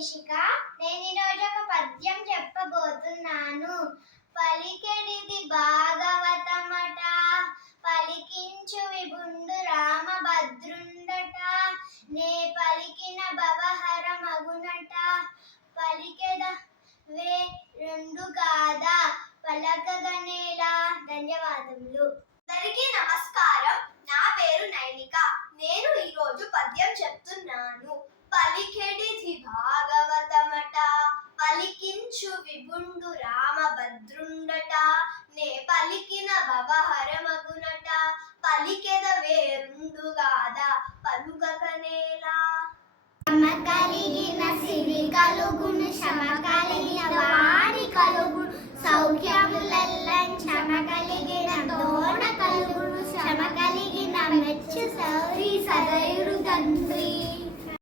నిషిక. నేను ఈరోజు ఒక పద్యం చెప్పబోతున్నాను. పలికెడిది భాగవతమట, పలికించు విభుండు రామభద్రుండట, నే పలికిన భవహర మగునట, పలికెద వే రెండు గాదా పలకగనేలా. ధన్యవాదములు. అందరికీ నమస్కారం. నా పేరు నైనిక. నేను ఈరోజు పద్యం చెప్తున్నాను. పలికెడిది భాగవతమట, పలికించు విభుండు రామభద్రుండట, నే పలికిన భవహరమగునట, పలికెద వేరుండుగాదా పలుకకనేలా. శ్రమ కలిగిన సిరి కలుగును, శ్రమ కలిగిన వాడి కలుగును, సౌఖ్యములెల్లం శ్రమ కలిగిన తోడ కలుగును, శ్రమ కలిగిన మెచ్చు సౌరి సదయుడు తండ్రి.